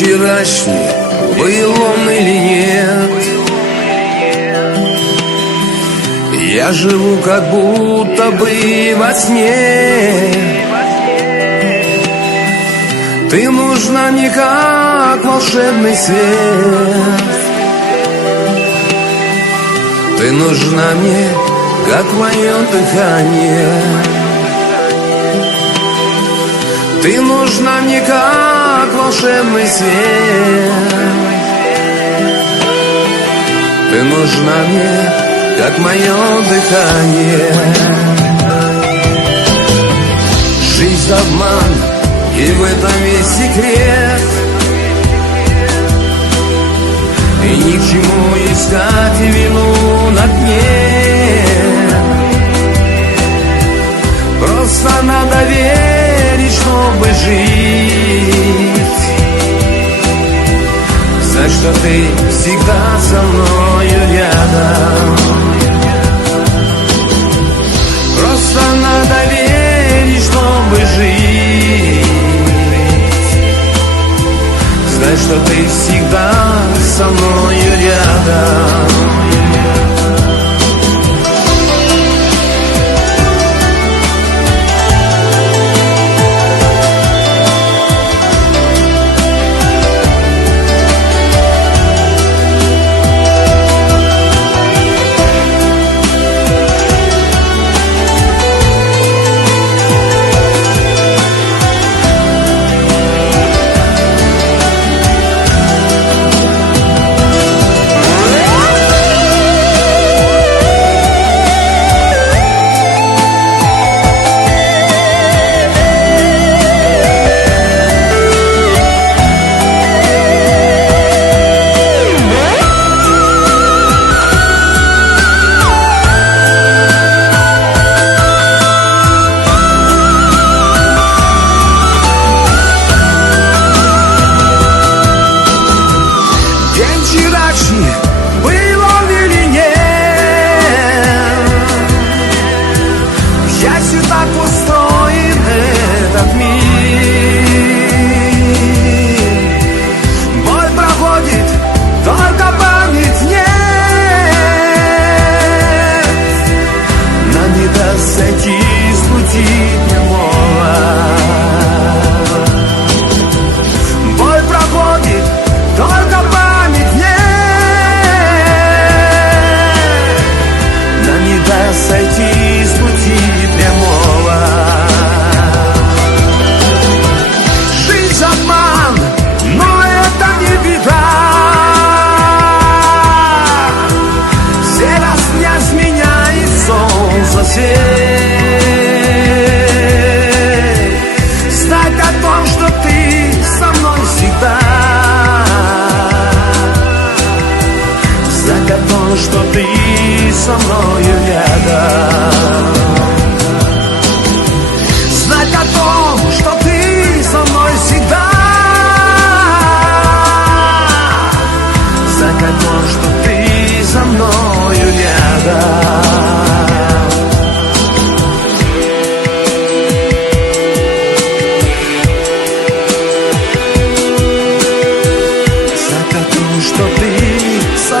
вчерашний был он или нет? Я живу как будто бы во сне. Ты нужна мне как волшебный свет. Ты нужна мне как мое дыхание. Ты нужна мне как волшебный свет. Ты нужна мне как мое дыхание. Жизнь обман, и в этом весь секрет. И ни к чему искать вину на дне. Просто надо верить, чтобы жить. Знать, что ты всегда со мною рядом. Просто надо верить, чтобы жить. Знать, что ты всегда со мною рядом. Был он или нет? Счастье так устроен этот мир. Боль проходит, только память нет. Нам не даст сойти с пути прямого. Боль проходит, только память нет. Сойти с пути прямого. Жизнь обман, но это не беда. Все раз дня сменяет солнце свет. Знать о том, что ты со мной всегда. Знать о том, что ты со мною рядом. Знать о том, что ты со мной всегда. Знать о том, что ты со мною рядом. Знать о том, что ты со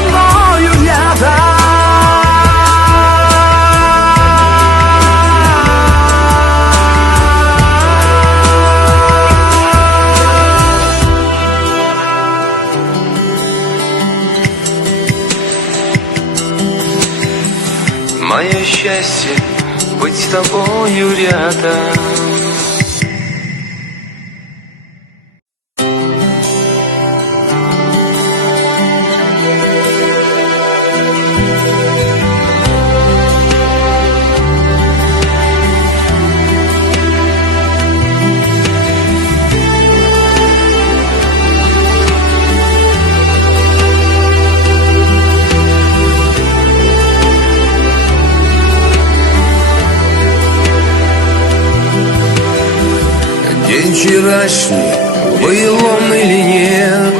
мною рядом. Мое счастье быть с тобою рядом. День вчерашний, был он или нет?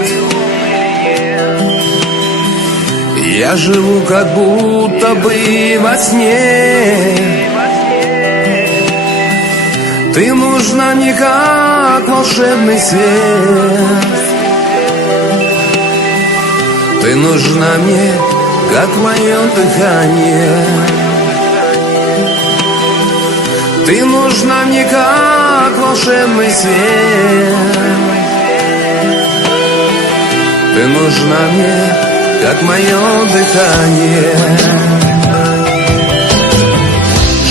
Я живу как будто бы во сне. Ты нужна мне как волшебный свет, ты нужна мне как мое дыхание, ты нужна мне как волшебный свет, ты нужна мне как мое дыхание.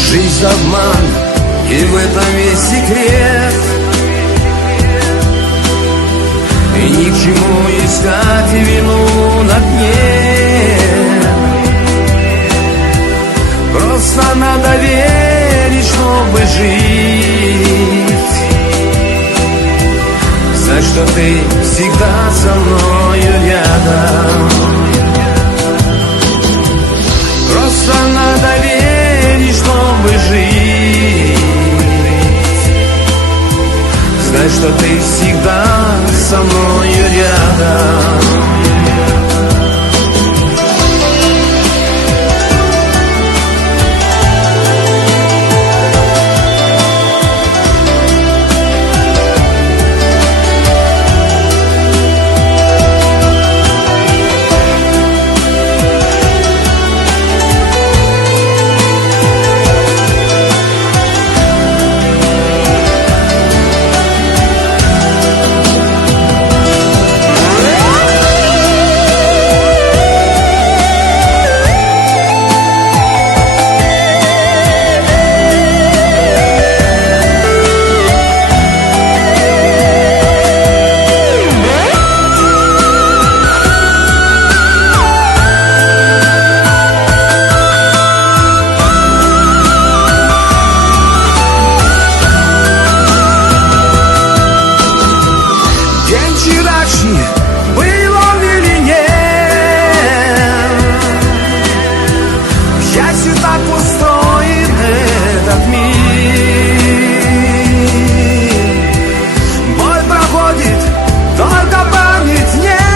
Жизнь обман, и в этом весь секрет, и ни к чему искать вину на дне. Просто надо верить, чтобы жить, знать, что ты всегда со мною рядом. Просто надо верить, чтобы жить, знать, что ты всегда со мною рядом. Был он или нет, к счастью, так устроен этот мир. Боль проходит, только память нет.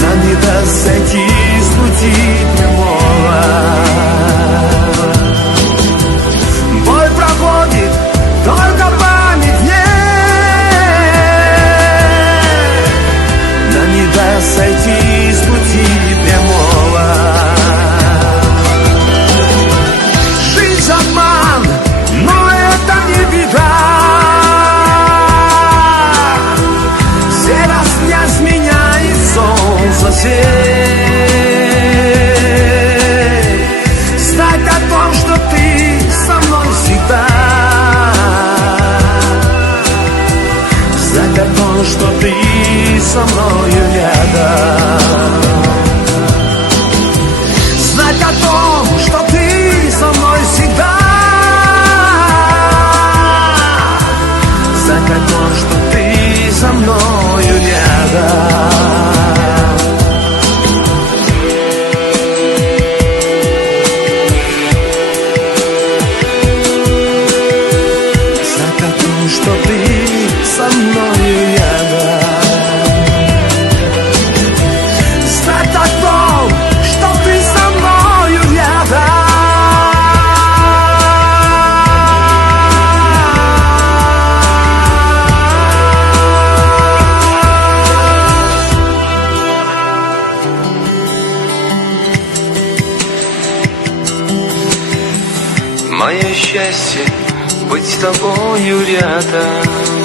Нам не даст сойти с пути прямого. Боль проходит, только память нет. Сойти с пути прямого. Жизнь обман, но это не беда. Все раз дня сменяет солнце свет. Знать о том, что ты со мной всегда. Знать о том, что ты со мною рядом. Знать о том, что ты со мной всегда. Знать о том, что ты со мною рядом. Знать о том, что ты со мною рядом. Мое счастье быть с тобою рядом.